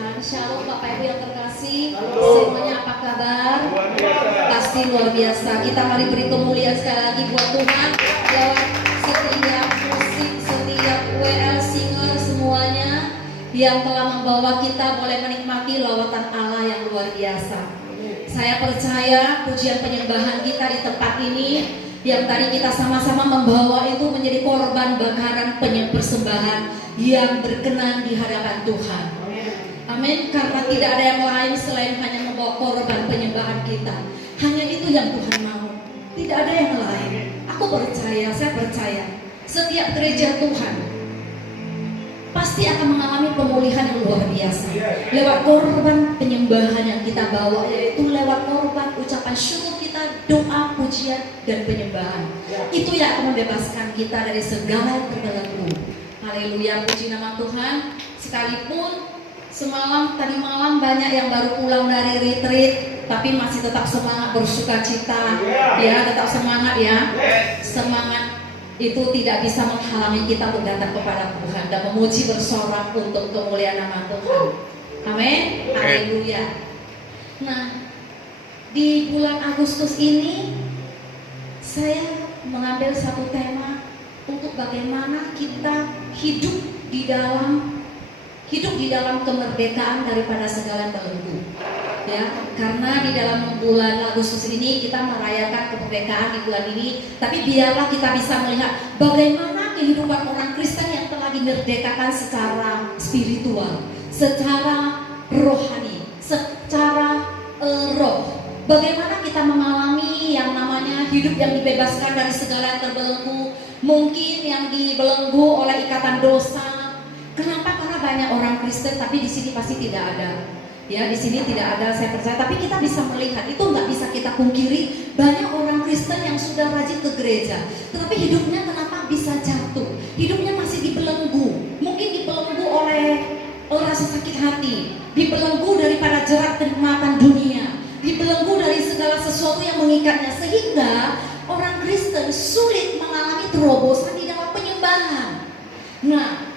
Tuhan. Shalom Bapak Ibu yang terkasih. Semuanya apa kabar? Pasti luar biasa. Kita mari beri kemuliaan sekali lagi buat Tuhan lewat setiap musik, setiap WL singer semuanya yang telah membawa kita boleh menikmati lawatan Allah yang luar biasa. Saya percaya pujian penyembahan kita di tempat ini yang tadi kita sama-sama membawa itu menjadi korban bakaran persembahan yang berkenan di hadapan Tuhan. Amin. Karena tidak ada yang lain selain hanya membawa korban penyembahan kita. Hanya itu yang Tuhan mau. Tidak ada yang lain. Aku percaya, saya percaya setiap gereja Tuhan pasti akan mengalami pemulihan yang luar biasa lewat korban penyembahan yang kita bawa, yaitu lewat korban ucapan syukur kita, doa, pujian, dan penyembahan. Itu yang akan membebaskan kita dari segala yang terbelenggu. Haleluya, puji nama Tuhan. Sekalipun tadi malam banyak yang baru pulang dari retreat, tapi masih tetap semangat bersuka cita, ya, tetap semangat ya. Semangat itu tidak bisa menghalangi kita untuk datang kepada Tuhan dan memuji bersorak untuk kemuliaan nama Tuhan. Amin. Haleluya. Nah, di bulan Agustus ini saya mengambil satu tema untuk bagaimana kita hidup di dalam kemerdekaan daripada segala belenggu. Ya, karena di dalam bulan Agustus ini kita merayakan kemerdekaan di bulan ini, tapi biarlah kita bisa melihat bagaimana kehidupan orang Kristen yang telah dimerdekakan secara spiritual, secara rohani, secara roh. Bagaimana kita mengalami yang namanya hidup yang dibebaskan dari segala yang terbelenggu, mungkin yang dibelenggu oleh ikatan dosa. Kenapa? Karena banyak orang Kristen, tapi di sini pasti tidak ada. Ya, di sini tidak ada, saya percaya. Tapi kita bisa melihat, itu nggak bisa kita pungkiri. Banyak orang Kristen yang sudah rajin ke gereja, tetapi hidupnya kenapa bisa jatuh? Hidupnya masih dibelenggu. Mungkin dibelenggu oleh rasa sakit hati, dibelenggu daripada jerat kenikmatan dunia, dibelenggu dari segala sesuatu yang mengikatnya, sehingga orang Kristen sulit mengalami terobosan di dalam penyembahan. Nah,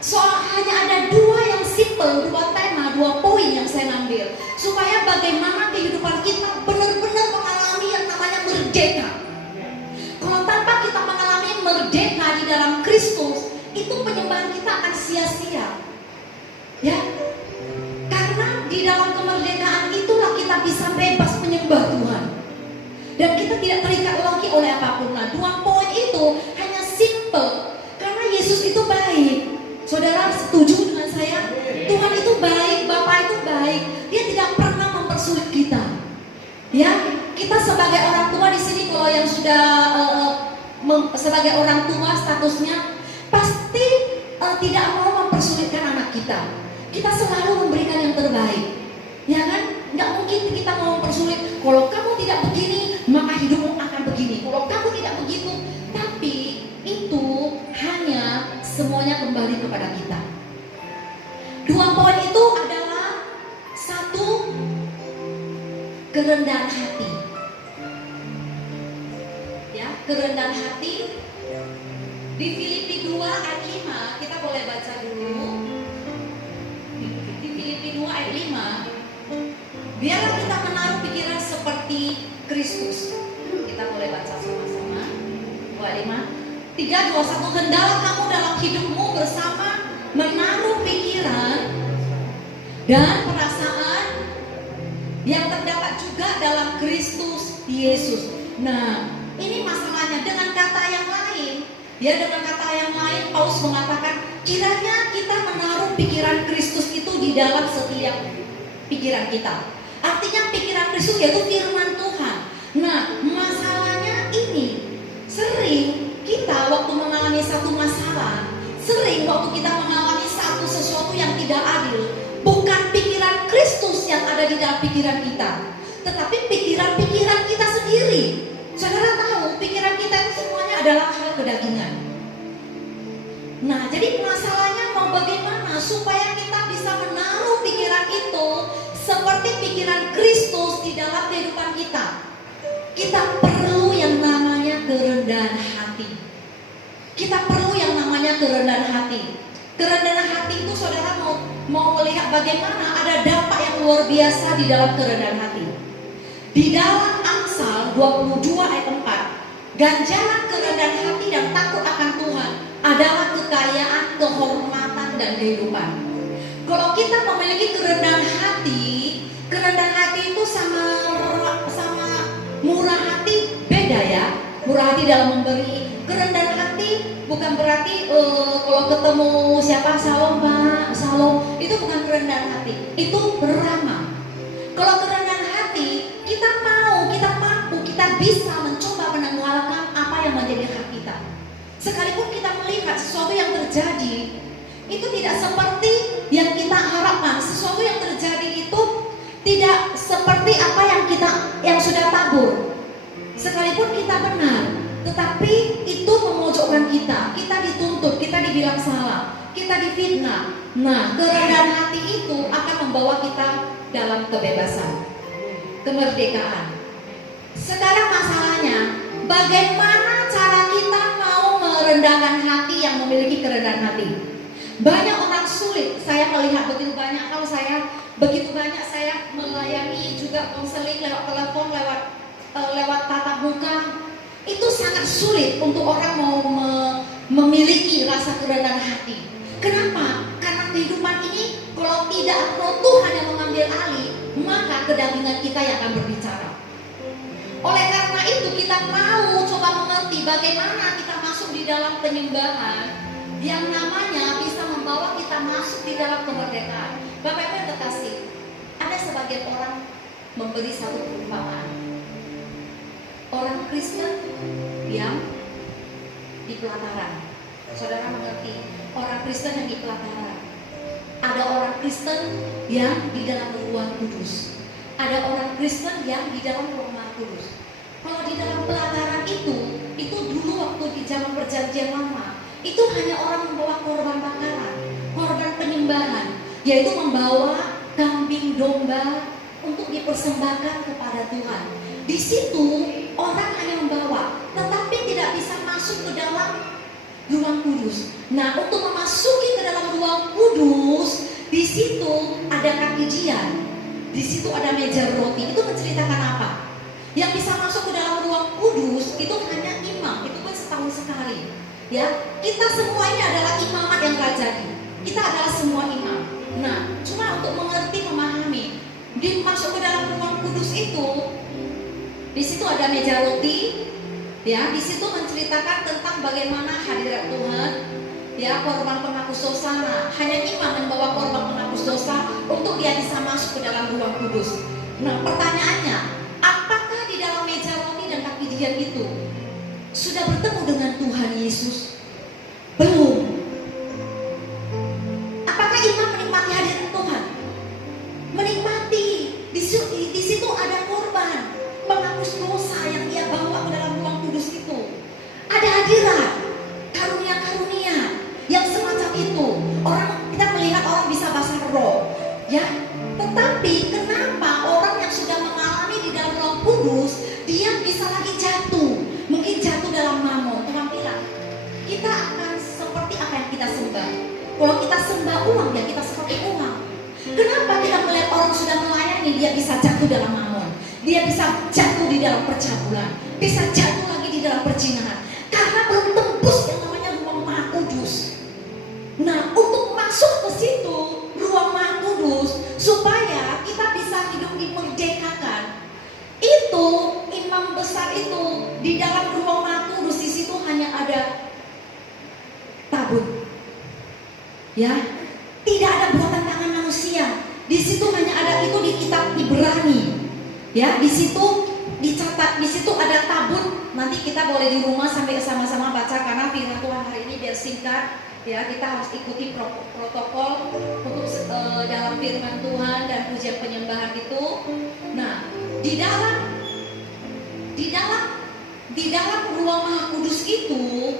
hanya ada dua yang simple, dua tema, dua poin yang saya ambil, supaya bagaimana kehidupan kita benar-benar mengalami yang namanya merdeka. Kalau tanpa kita mengalami merdeka di dalam Kristus, itu penyembahan kita akan sia-sia. Ya, karena di dalam kemerdekaan itulah kita bisa bebas menyembah Tuhan, dan kita tidak terikat lagi oleh apapun. Nah, dua poin itu hanya simple. Yesus itu baik. Saudara setuju dengan saya? Tuhan itu baik, Bapa itu baik. Dia tidak pernah mempersulit kita. Ya, kita sebagai orang tua di sini, kalau yang sudah sebagai orang tua statusnya, pasti tidak mau mempersulitkan anak kita. Kita selalu memberikan yang terbaik. Ya kan? Nggak mungkin kita mau mempersulit. Kalau kamu tidak begini, maka hidupmu akan begini. Kalau kamu tidak begitu, tapi itu hanya semuanya kembali kepada kita. Dua poin itu adalah satu, kerendahan hati. Ya, kerendahan hati. Di Filipi 2 ayat 5 kita boleh baca dulu. Di Filipi 2 ayat 5, biarlah kita menaruh pikiran seperti Kristus. Kita boleh baca sama-sama. 2:5. 3, 2, 1. Hendaklah kamu dalam hidupmu bersama menaruh pikiran dan perasaan yang terdapat juga dalam Kristus Yesus. Nah, ini masalahnya. Dengan kata yang lain, ya, dengan kata yang lain, Paulus mengatakan kiranya kita menaruh pikiran Kristus itu di dalam setiap pikiran kita. Artinya pikiran Kristus yaitu firman Tuhan. Nah, masalahnya ini sering kita waktu mengalami satu masalah, sering waktu kita mengalami sesuatu yang tidak adil, bukan pikiran Kristus yang ada di dalam pikiran kita, tetapi pikiran-pikiran kita sendiri. Saudara tahu, pikiran kita itu semuanya adalah hal kedagingan. Nah, jadi masalahnya mau bagaimana supaya kita bisa menaruh pikiran itu seperti pikiran Kristus di dalam kehidupan kita. Kita perlu yang namanya kerendahan hati. Kita perlu yang namanya kerendahan hati. Kerendahan hati itu saudara mau melihat bagaimana ada dampak yang luar biasa di dalam kerendahan hati. Di dalam Amsal 22 ayat 4, ganjaran kerendahan hati dan takut akan Tuhan adalah kekayaan, kehormatan, dan kehidupan. Kalau kita memiliki kerendahan hati itu sama murah hati beda ya. Murah hati dalam memberi. Kerendahan hati bukan berarti kalau ketemu siapa Salom Pak, Salom, itu bukan kerendahan hati, itu beramah. Kalau kerendahan hati, kita mampu, kita bisa mencoba menanggalkan apa yang menjadi hak kita. Sekalipun kita melihat sesuatu yang terjadi, itu tidak seperti yang kita harapkan. Sesuatu yang terjadi itu tidak seperti apa yang sudah tabur. Sekalipun kita benar, tetapi itu memojokkan kita dituntut, kita dibilang salah, kita difitnah. Nah, kerendahan hati itu akan membawa kita dalam kebebasan, kemerdekaan. Sekarang masalahnya, bagaimana cara kita mau merendahkan hati yang memiliki kerendahan hati? Banyak orang sulit. Saya melihat begitu banyak saya melayani juga konseling lewat telepon, lewat tatap muka. Itu sangat sulit untuk orang mau memiliki rasa kerendahan hati. Kenapa? Karena kehidupan ini kalau tidak Tuhan yang mengambil alih, maka kedagingan kita yang akan berbicara. Oleh karena itu kita mau coba mengerti bagaimana kita masuk di dalam penyembahan yang namanya bisa membawa kita masuk di dalam kemerdekaan. Bapak Ibu yang terkasih, ada sebagian orang memberi satu perumpamaan. Orang Kristen yang di pelataran. Saudara mengerti, orang Kristen yang di pelataran. Ada orang Kristen yang di dalam ruang kudus. Ada orang Kristen yang di dalam rumah kudus. Kalau di dalam pelataran itu dulu waktu di zaman perjanjian lama, itu hanya orang membawa korban bakaran, korban penyembahan, yaitu membawa kambing domba untuk dipersembahkan kepada Tuhan. Di situ orang hanya membawa, tetapi tidak bisa masuk ke dalam ruang kudus. Nah, untuk memasuki ke dalam ruang kudus, di situ ada kakijian, di situ ada meja roti. Itu menceritakan apa? Yang bisa masuk ke dalam ruang kudus itu hanya imam, itu pun setahun sekali. Ya, kita semua ini adalah imamat yang rajani. Kita adalah semua imam. Nah, cuma untuk mengerti, memahami, masuk ke dalam ruang kudus itu, di situ ada meja roti. Ya, di situ menceritakan tentang bagaimana hadirat Tuhan, ya, korban penghapus dosa. Nah, hanya imam yang membawa korban penghapus dosa untuk dia bisa masuk ke dalam ruang kudus. Nah, pertanyaannya, apakah di dalam meja roti dan kakijian itu sudah bertemu dengan Tuhan Yesus? Belum. Apakah imam menikmati hadirat Tuhan? Menikmati. Di situ ada korban penghapus dosa yang dia bawa ke dalam ruang kudus itu. Ada hadirat, karunia-karunia yang semacam itu. Kita melihat orang bisa basah roh, ya. Tetapi kenapa orang yang sudah mengalami di dalam ruang kudus, dia bisa lagi jatuh? Mungkin jatuh dalam mamon. Tuhan bilang, kita akan seperti apa yang kita sembah. Kalau kita sembah uang, ya kita seperti uang. Kenapa kita melihat orang sudah melayani, dia bisa jatuh dalam mamon, dia bisa jatuh di dalam percabulan, bisa jatuh lagi di dalam perzinahan, karena belum tembus yang namanya ruang maha kudus. Nah, untuk masuk ke situ, ruang maha kudus, supaya kita bisa hidup dimerdekakan, itu imam besar itu di dalam ruang maha kudus, di situ hanya ada tabut, ya, tidak ada buatan tangan manusia. Di situ hanya ada itu di kitab Ibrani. Ya, di situ dicatat, di situ ada tabut. Nanti kita boleh di rumah sampai sama-sama baca karena firman Tuhan hari ini biar singkat. Ya, kita harus ikuti protokol untuk dalam firman Tuhan dan pujian penyembahan itu. Nah, di dalam ruang maha kudus itu,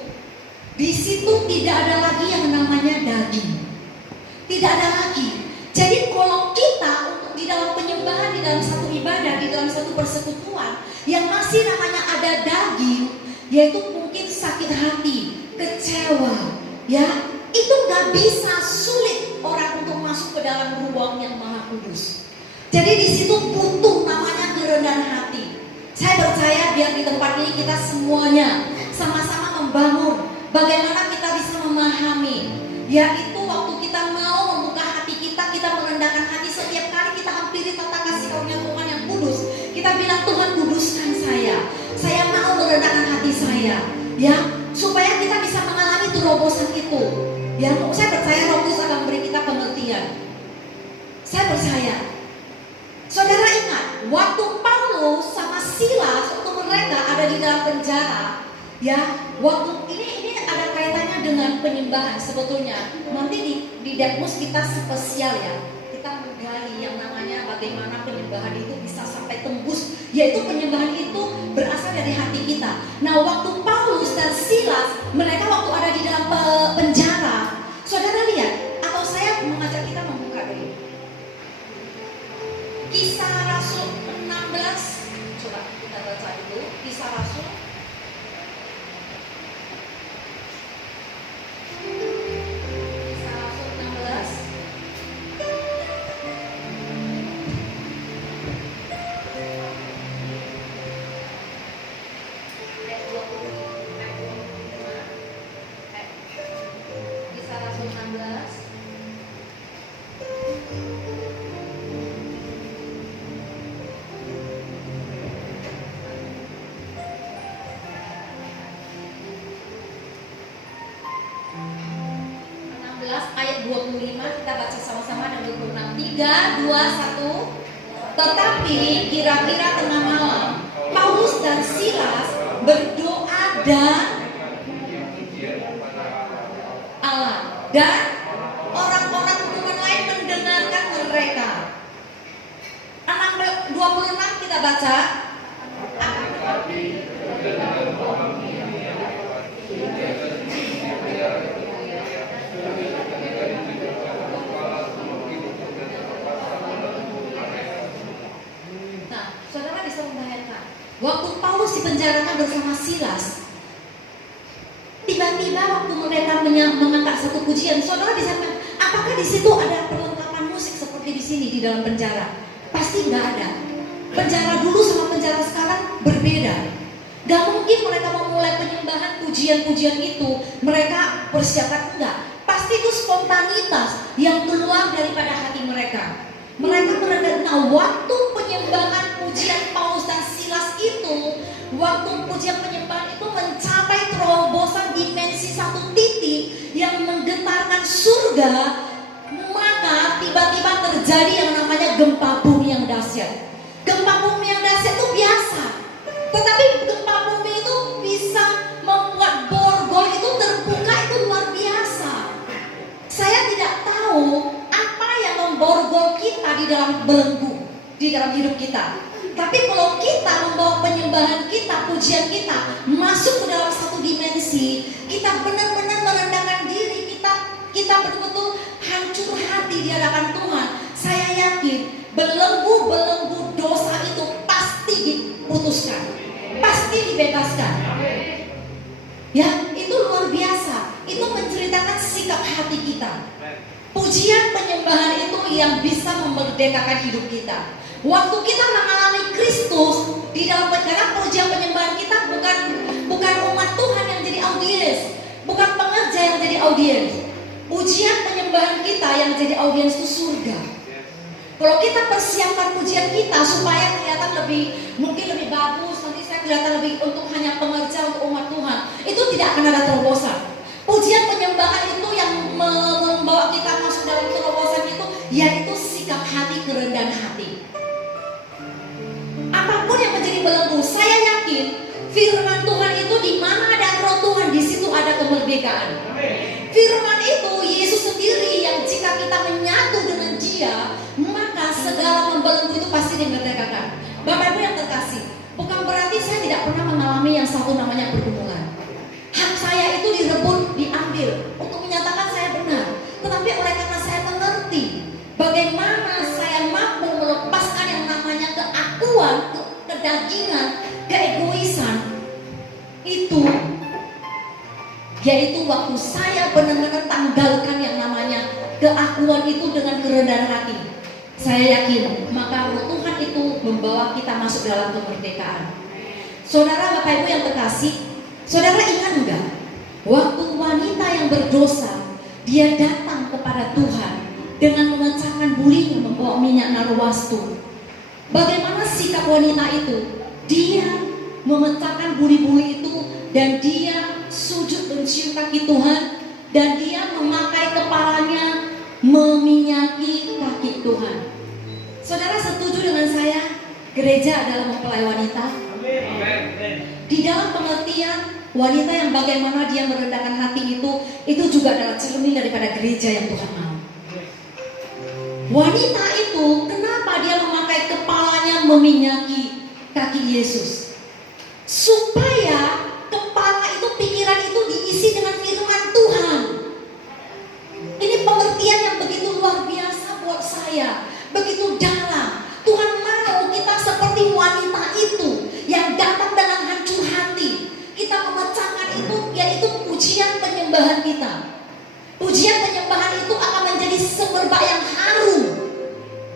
di situ tidak ada lagi yang namanya daging. Tidak ada lagi. Jadi kalau kita untuk di dalam penyembahan, di dalam satu ibadah, di dalam satu persekutuan yang masih namanya ada daging, yaitu mungkin sakit hati, kecewa, ya, itu gak bisa, sulit orang untuk masuk ke dalam ruang yang maha kudus. Jadi di situ butuh namanya kerendahan hati. Saya percaya biar di tempat ini kita semuanya sama-sama membangun bagaimana kita bisa memahami, yaitu waktu kita mau membuka hati kita, kita merendahkan hati. Setiap kali kita hampiri tata kasih karunia Tuhan yang kudus, kita bilang, Tuhan kuduskan saya mau merendahkan hati saya, ya, supaya kita bisa mengalami terobosan itu. Ya, saya percaya Roh Kudus akan beri kita pengertian. Saya percaya. Saudara ingat, waktu Paulus sama Silas, waktu mereka ada di dalam penjara, ya, waktu ini ada kaitannya dengan penyembahan sebetulnya. Nanti di Depmus kita spesial ya, kita menggali yang namanya bagaimana penyembahan itu bisa sampai tembus, yaitu penyembahan itu berasal dari hati kita. Nah, waktu Paulus dan Silas, mereka waktu ada di dalam penjara, saudara lihat, atau saya mengajak kita membuka dulu Kisah Rasul 16. Coba kita baca dulu Kisah Rasul. Kisah Rasul 16. Ayat 25. Kisah Rasul 16. Ayat 25 kita baca sama-sama dan 26. 3, 2, 1. Tetapi kira-kira tengah malam Paulus dan Silas berdoa dan Allah, dan orang-orang kumpulan lain mendengarkan mereka. 26 kita baca. Waktu Paulus dipenjarakan bersama Silas, tiba-tiba waktu mereka mengangkat satu pujian, saudara bisa kan? Apakah di situ ada perlengkapan musik seperti di sini di dalam penjara? Pasti nggak ada. Penjara dulu sama penjara sekarang berbeda. Gak mungkin mereka memulai penyembahan pujian-pujian itu mereka persiapkan, enggak. Pasti itu spontanitas yang keluar daripada hati mereka. Mereka mendengar waktu penyembahan pujian Paulus dan Silas itu, waktu pujian penyembahan itu mencapai terobosan dimensi satu titik yang menggetarkan surga, maka tiba-tiba terjadi yang namanya gempa bumi yang dahsyat. Gempa bumi yang dahsyat itu biasa, tetapi gempa bumi itu bisa membuat borgol itu terbuka, itu luar biasa. Saya tidak tahu apa yang memborgol kita di dalam belenggu, di dalam hidup kita. Tapi kalau kita membawa penyembahan kita, pujian kita masuk ke dalam satu dimensi, kita benar-benar merendahkan diri, kita betul-betul hancur hati di hadapan Tuhan. Saya yakin belenggu-belenggu dosa itu pasti diputuskan, pasti dibebaskan. Ya, itu luar biasa. Itu menceritakan sikap hati kita. Pujian penyembahan itu yang bisa memerdekakan hidup kita. Waktu kita mengalami Kristus di dalam karena pujian penyembahan kita bukan umat Tuhan yang jadi audiens, bukan pengerja yang jadi audiens. Pujian penyembahan kita yang jadi audiens itu surga. Kalau kita persiapkan pujian kita supaya kelihatan mungkin lebih bagus, nanti saya kelihatan lebih untuk hanya pengerja untuk umat Tuhan, itu tidak akan ada terobosan. Pujian penyembahan itu yang membawa kita masuk dalam terobosan itu, yaitu sikap hati, kerendahan hati. Apapun yang menjadi belenggu, saya yakin firman Tuhan itu di mana ada Roh Tuhan, di situ ada kemerdekaan. Firman itu Yesus sendiri yang jika kita menyatu dengan Dia, maka segala membelenggu itu pasti dimerdekakan. Bapak Ibu yang terkasih, bukan berarti saya tidak pernah mengalami yang satu namanya pergumulan. Hak saya itu direbut, diambil untuk menyatakan saya benar. Tetapi oleh karena saya mengerti bagaimana saya mampu melepaskan yang namanya keakuan, kedagingan, keegoisan itu, yaitu waktu saya benar-benar tanggal keakuan itu dengan kerendahan hati, saya yakin maka roh Tuhan itu membawa kita masuk dalam kemerdekaan. Saudara, Bapak Ibu yang terkasih, saudara ingat enggak? Waktu wanita yang berdosa, dia datang kepada Tuhan dengan memecahkan bulinya, membawa minyak narwastu. Bagaimana sikap wanita itu? Dia memecahkan buli-buli itu dan dia sujud mencium kaki Tuhan, dan dia memakai kepalanya meminyaki kaki Tuhan. Saudara setuju dengan saya? Gereja adalah mempelai wanita. Di dalam pengertian wanita yang bagaimana dia merendahkan hati itu juga adalah cermin daripada gereja yang Tuhan mau. Wanita itu kenapa dia memakai kepalanya meminyaki kaki Yesus? Supaya kepala itu, pikiran itu diisi dengan firman Tuhan. Ini pengertian yang begitu luar biasa buat saya, begitu dalam. Tuhan mau kita seperti wanita itu yang datang dengan hancur hati. Kita memecahkan itu, yaitu pujian penyembahan kita. Pujian penyembahan itu akan menjadi semerbak yang harum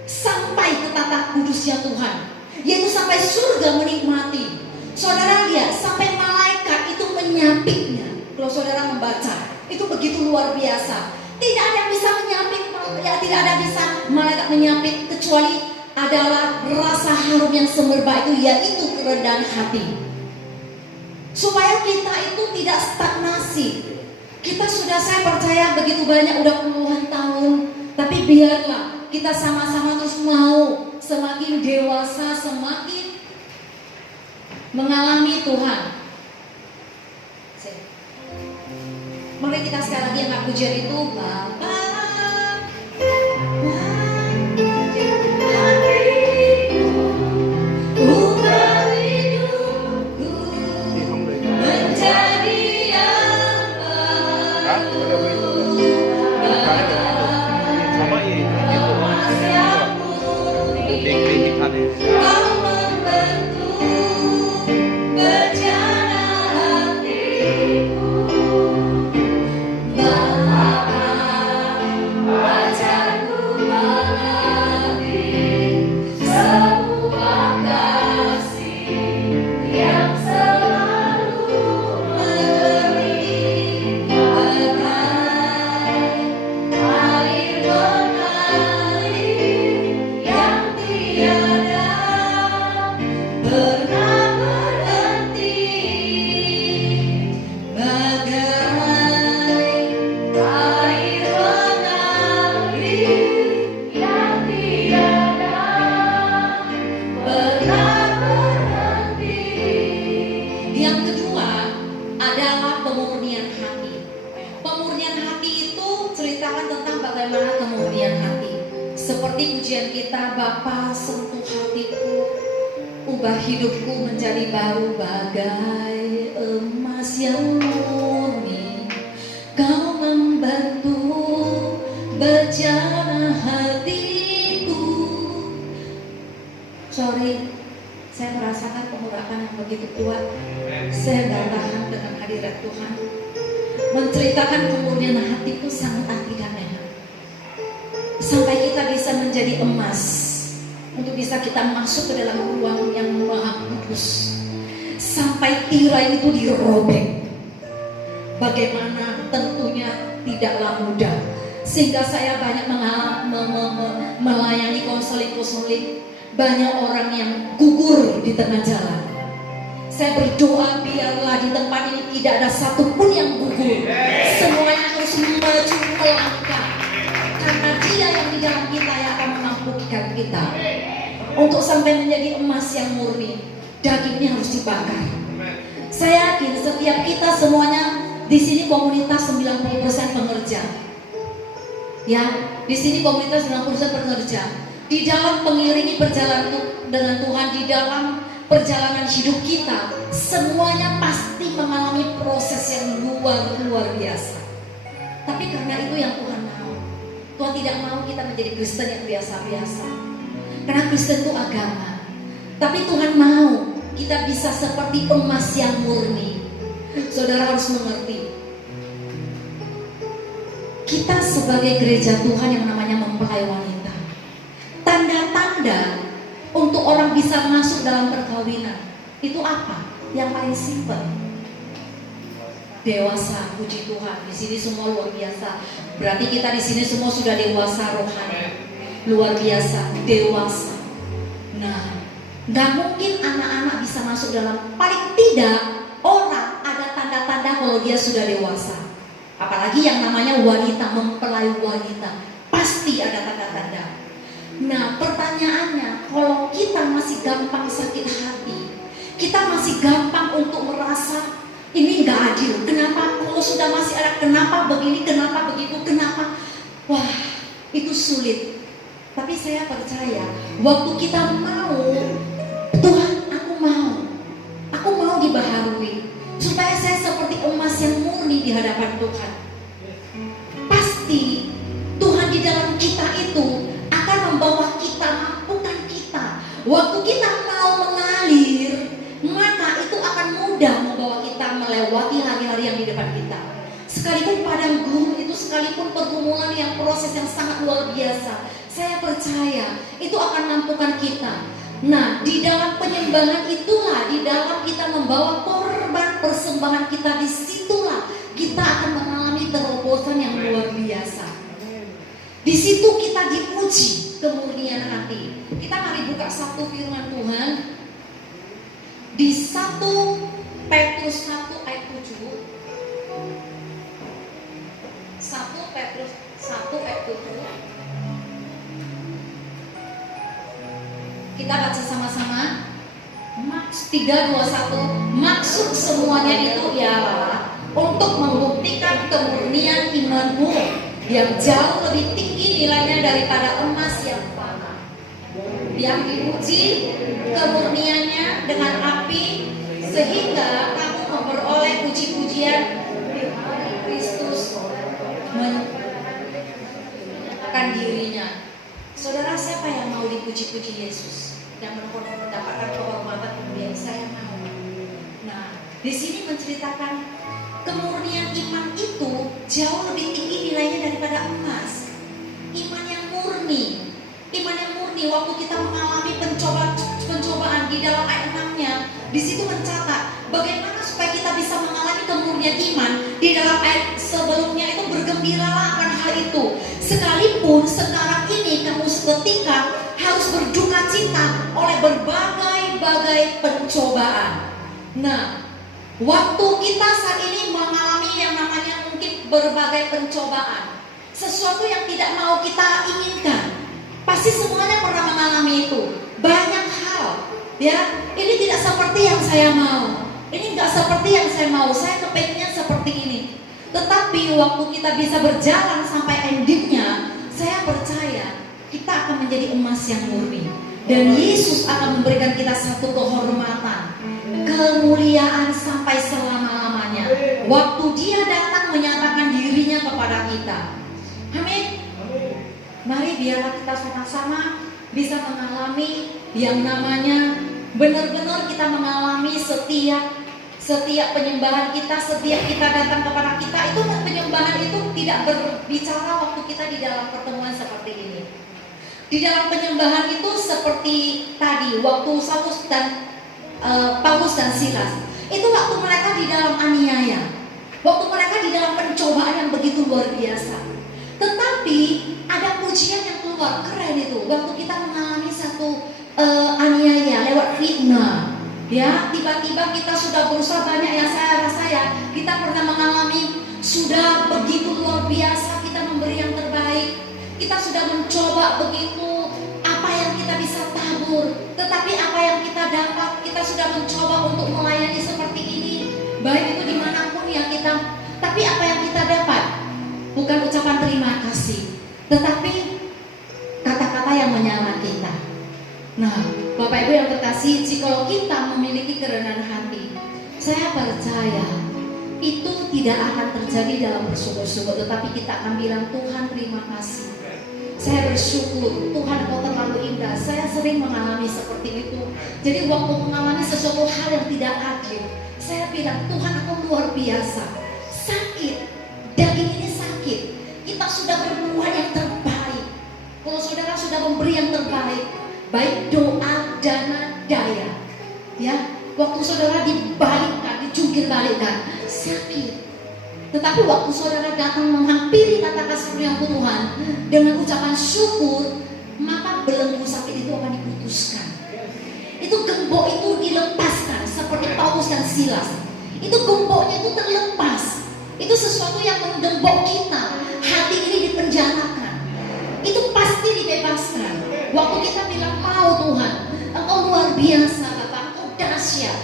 sampai ke tata kudusnya Tuhan, yaitu sampai surga menikmati. Saudara lihat, sampai malaikat itu menyapitnya. Kalau saudara membaca, itu begitu luar biasa. Tidak ada yang bisa menyapit, ya tidak ada bisa malaikat menyapit kecuali adalah rasa harum yang semerbak itu, yaitu kerendahan hati. Supaya kita itu tidak stagnasi. Kita sudah, saya percaya begitu banyak, udah puluhan tahun, tapi biarlah kita sama-sama terus mau semakin dewasa, semakin mengalami Tuhan. Mari kita sekali lagi angkat pujian itu, Bapa. Seperti pujian kita, Bapa sentuh hatiku, ubah hidupku menjadi baru bagai emas yang murni. Kau membantu berjana hatiku. Sorry, saya merasakan pengurapan yang begitu kuat. Saya gak tahan dengan hadirat Tuhan. Menceritakan kemurnian hatiku sangat tidak enak. Sampai kita bisa menjadi emas, untuk bisa kita masuk ke dalam ruang yang maha kudus. Sampai tirai itu dirobek. Bagaimana? Tentunya tidaklah mudah. Sehingga saya banyak melayani konseling-konseling. Banyak orang yang gugur di tengah jalan. Saya berdoa biarlah di tempat ini tidak ada satupun yang gugur. Semuanya harus maju melangkah. Karena Dia yang di dalam kita yang akan memampukan kita untuk sampai menjadi emas yang murni. Dagingnya harus dibakar. Saya yakin setiap kita semuanya di sini komunitas 90% pengerja. Ya, di sini komunitas 90% pengerja. Di dalam mengiringi perjalanan dengan Tuhan, di dalam perjalanan hidup kita, semuanya pasti mengalami proses yang luar biasa. Tapi karena itu yang Tuhan mau. Tuhan tidak mau kita menjadi Kristen yang biasa-biasa. Karena Kristen itu agama. Tapi Tuhan mau kita bisa seperti emas yang murni. Saudara harus mengerti. kita sebagai gereja Tuhan yang namanya mempelai wanita, tanda-tanda untuk orang bisa masuk dalam perkawinan itu apa? Yang paling simpel, dewasa. Puji Tuhan, di sini semua luar biasa. Berarti kita di sini semua sudah dewasa rohani, luar biasa, dewasa. Nah, nggak mungkin anak-anak bisa masuk dalam, paling tidak orang ada tanda-tanda kalau dia sudah dewasa. Apalagi yang namanya wanita, mempelai wanita, pasti ada tanda-tanda. Nah, pertanyaannya, kalau kita masih gampang sakit hati, kita masih gampang untuk merasa ini nggak adil. Kenapa? Kalau sudah masih ada kenapa begini, kenapa begitu, kenapa? Wah, itu sulit. Tapi saya percaya, waktu kita mau, Tuhan, aku mau dibaharui, supaya saya seperti emas yang murni di hadapan Tuhan. Pasti Tuhan di dalam kita itu akan membawa kita, mampukan kita. Waktu kita mau mengalir, maka itu akan mudah membawa kita melewati hari-hari yang di depan kita. Sekalipun padang gurun itu, sekalipun pergumulan yang proses yang sangat luar biasa, saya percaya itu akan mampukan kita. Nah, di dalam penyembahan itulah, di dalam kita membawa korban persembahan kita, disitulah kita akan mengalami terobosan yang luar biasa. Di situ kita diuji kemurnian hati. Kita mari buka satu firman Tuhan di 1 Petrus 1 ayat 7. 1 Petrus 1 ayat 7. Kita baca sama-sama. 3, 2, 1. Maksud semuanya itu ialah untuk membuktikan kemurnian imanmu yang jauh lebih tinggi nilainya daripada emas yang fana, yang diuji kemurniannya dengan api, sehingga kamu memperoleh puji-pujian di hari Kristus menyempurnakan dirinya. Saudara, siapa yang mau dipuji-puji Yesus dan mendapatkan kehormatan kemuliaan? Saya mau. Nah, di sini menceritakan kemurnian iman itu jauh lebih tinggi nilainya daripada emas. Iman yang murni, waktu kita mengalami pencobaan di dalam ayat 6-nya, di situ mencatat bagaimana supaya kita bisa mengalami kemurnian iman. Di dalam ayat sebelumnya itu, bergembiralah akan hal itu, sekalipun sekarang ini kamu seketika harus berduka cita oleh berbagai pencobaan. Nah, waktu kita saat ini mengalami yang namanya mungkin berbagai pencobaan, sesuatu yang tidak mau kita inginkan, pasti semuanya pernah mengalami itu. Banyak hal, ya, ini tidak seperti yang saya mau, ini nggak seperti yang saya mau, saya kepengennya seperti ini. Tetapi waktu kita bisa berjalan sampai endingnya, saya percaya kita akan menjadi emas yang murni. Dan Yesus akan memberikan kita satu kehormatan, kemuliaan sampai selama-lamanya. Waktu dia datang menyatakan dirinya kepada kita. Amin. Mari biarlah kita sama-sama bisa mengalami yang namanya benar-benar kita mengalami setiap penyembahan kita, setiap kita datang kepada kita, itu penyembahan itu tidak berbicara waktu kita di dalam pertemuan seperti ini. Di dalam penyembahan itu seperti tadi waktu Paulus dan Silas, itu waktu mereka di dalam aniaya, waktu mereka di dalam pencobaan yang begitu luar biasa. Tetapi ada pujian yang keluar, keren itu. Waktu kita mengalami satu aniaya lewat fitnah, ya, tiba-tiba kita sudah berusaha banyak, ya saya rasa ya kita pernah mengalami sudah begitu luar biasa, kita memberi yang terbaik, kita sudah mencoba begitu apa yang kita bisa tabur, tetapi apa yang kita dapat, kita sudah mencoba untuk melayani seperti ini, baik itu dimanapun ya kita, tapi apa yang kita dapat bukan ucapan terima kasih, tetapi kata-kata yang menyala kita. Nah, Bapak Ibu yang terkasih, jika kita memiliki kerendahan hati, saya percaya itu tidak akan terjadi dalam bersyukur-syukur, tetapi kita akan bilang, Tuhan terima kasih, saya bersyukur, Tuhan Kau terlalu indah. Saya sering mengalami seperti itu. Jadi waktu mengalami sesuatu hal yang tidak adil, saya bilang, Tuhan Kau luar biasa. Sakit, daging ini sakit, kita sudah berbuat yang terbaik, kalau saudara sudah memberi yang terbaik, baik doa, dana, daya, ya, waktu saudara dibalikkan, dijungkir balikkan, sakit. Tetapi waktu saudara datang menghampiri kata kasih yang Tuhan dengan ucapan syukur, maka belenggu sakit itu akan diputuskan. Itu gembok itu dilepaskan seperti Paulus dan Silas. Itu gemboknya itu terlepas. Itu sesuatu yang menggembok kita. Hati ini dipenjarakan. Itu pasti dibebaskan. Waktu kita bilang mau Tuhan, Engkau luar biasa Bapak, Engkau dahsyat,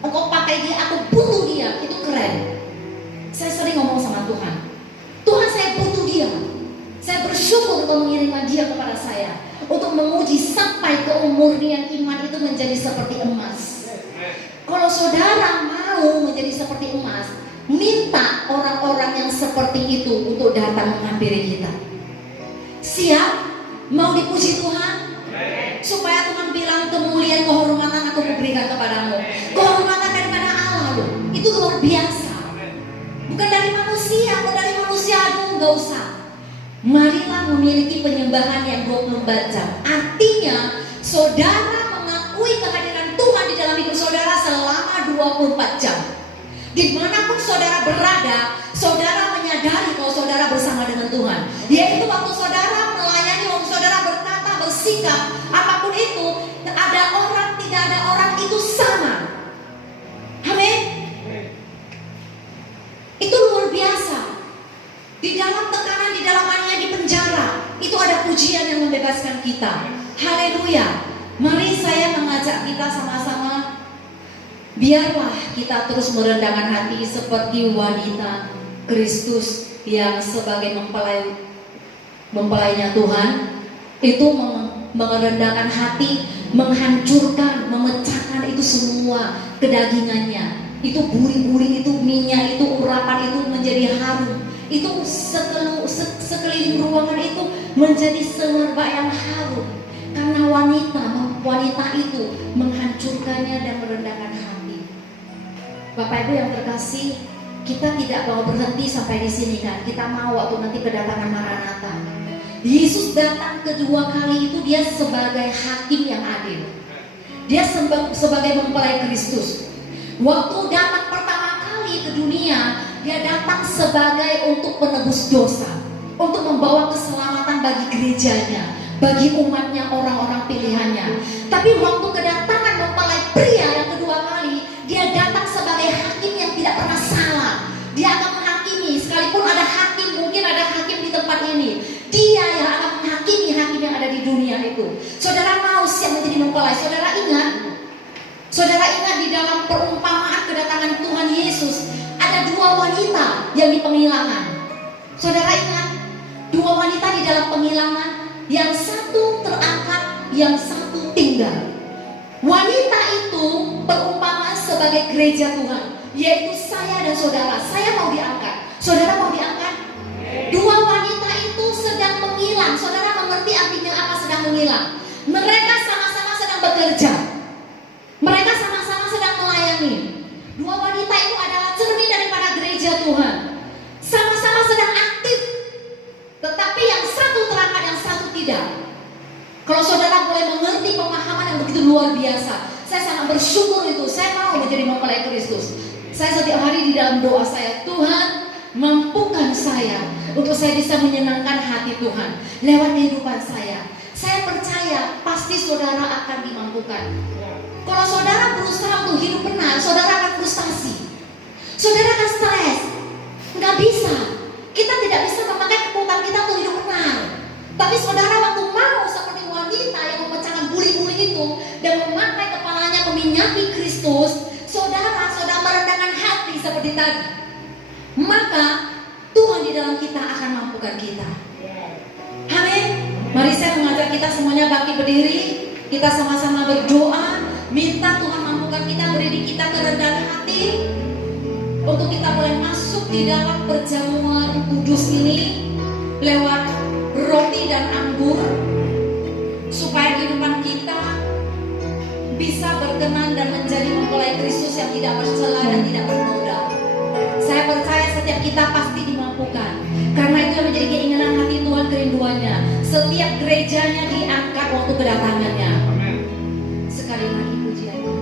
Engkau pakai dia, aku butuh dia, itu keren. Saya sering ngomong sama Tuhan, Tuhan saya butuh dia. Saya bersyukur Engkau mengirimkan dia kepada saya untuk menguji sampai keumurnian iman itu menjadi seperti emas. Kalau saudara mau menjadi seperti emas, minta orang-orang yang seperti itu untuk datang menghampiri kita. Siap? Mau dipuji Tuhan? Supaya Tuhan bilang kemuliaan kehormatan aku memberikan kepadamu. Kehormatan daripada Allah loh. Itu luar biasa. Bukan dari manusia, kalau dari manusia aduh gak usah. Marilah memiliki penyembahan yang 24 jam. Artinya saudara mengakui kehadiran Tuhan di dalam hidup saudara selama 24 jam. Dimanapun saudara berada, saudara menyadari kalau saudara bersama dengan Tuhan. Yaitu waktu saudara melayani, waktu saudara berkata, bersikap, apapun itu, ada orang, tidak ada orang, itu sama. Amin. Itu luar biasa. Di dalam tekanan, di dalam aniaya, di penjara, itu ada pujian yang membebaskan kita. Haleluya. Mari saya mengajak kita sama-sama, biarlah kita terus merendahkan hati seperti wanita Kristus yang sebagai mempelainya Tuhan, itu merendahkan hati, menghancurkan, memecahkan itu semua kedagingannya. Itu buri-buri, itu minyak, itu urapan itu menjadi harum. Itu sekeliling ruangan itu menjadi semerbak yang harum. Karena wanita itu menghancurkannya dan merendahkan hati. Bapak Ibu yang terkasih, kita tidak mau berhenti sampai di sini kan. Kita mau waktu nanti kedatangan Maranatha. Yesus datang kedua kali itu dia sebagai hakim yang adil. Dia sebagai mempelai Kristus. Waktu datang pertama kali ke dunia, dia datang sebagai untuk penebus dosa, untuk membawa keselamatan bagi gerejanya, bagi umatnya, orang-orang pilihannya. Tapi waktu kedatangan mempelai pria yang kedua kali, dia datang sebagai hakim yang tidak pernah salah. Dia akan menghakimi, sekalipun ada hakim, mungkin ada hakim di tempat ini, dia yang akan menghakimi hakim yang ada di dunia itu. Saudara mau siap menjadi mempelai? Saudara ingat di dalam perumpamaan kedatangan Tuhan Yesus, ada dua wanita yang di penghilangan. Saudara ingat, dua wanita di dalam penghilangan, yang satu terangkat, yang satu tinggal. Wanita itu perumpamaan sebagai gereja Tuhan, yaitu saya dan saudara. Saya mau diangkat, saudara mau diangkat. Dua wanita itu sedang menghilang. Saudara mengerti artinya apa sedang menghilang? Mereka sama-sama sedang bekerja, mereka sama-sama sedang melayani. Dua wanita itu adalah cermin daripada gereja Tuhan. Sama-sama sedang aktif, tetapi yang satu terangkat, yang satu tidak. Kalau saudara boleh mengerti pemahaman yang begitu luar biasa, saya sangat bersyukur itu. Saya mau menjadi mempelai Kristus. Saya setiap hari di dalam doa saya, Tuhan mampukan saya untuk saya bisa menyenangkan hati Tuhan lewat kehidupan saya. Saya percaya pasti saudara akan dimampukan. Kalau saudara berusaha untuk hidup benar, saudara akan frustasi, saudara akan stres. Nggak bisa. Kita tidak bisa memakai kekuatan kita untuk hidup benar. Tapi saudara waktu mau seperti wanita yang memecahkan buli-buli itu dan memakai kepalanya meminyaki Kristus, saudara merendahkan hati seperti tadi, maka Tuhan di dalam kita akan mampukan kita. Amin. Mari saya mengajak kita semuanya bangkit berdiri. Kita sama-sama berdoa, minta Tuhan mampukan kita, beri kita kerendahan hati untuk kita boleh masuk di dalam perjamuan kudus ini lewat roti dan anggur, supaya kehidupan kita bisa berkenan dan menjadi mempelai Kristus yang tidak bercela dan tidak bernoda. Saya percaya setiap kita pasti dimampukan, karena itu yang menjadi keinginan hati Tuhan kerinduannya. Setiap gerejanya diangkat waktu kedatangannya. Sekali lagi pujiannya.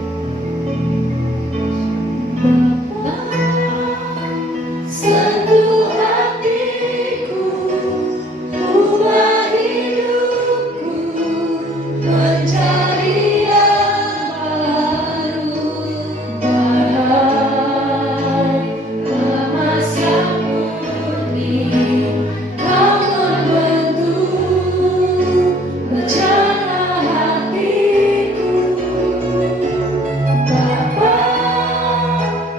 Sentuh hatiku, ubah hidupku, mencari yang baru. Badai emas yang murni, kau membentuk rencana hatiku. Bapa,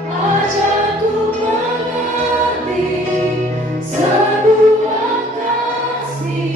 ajarku mengerti sebuah kasih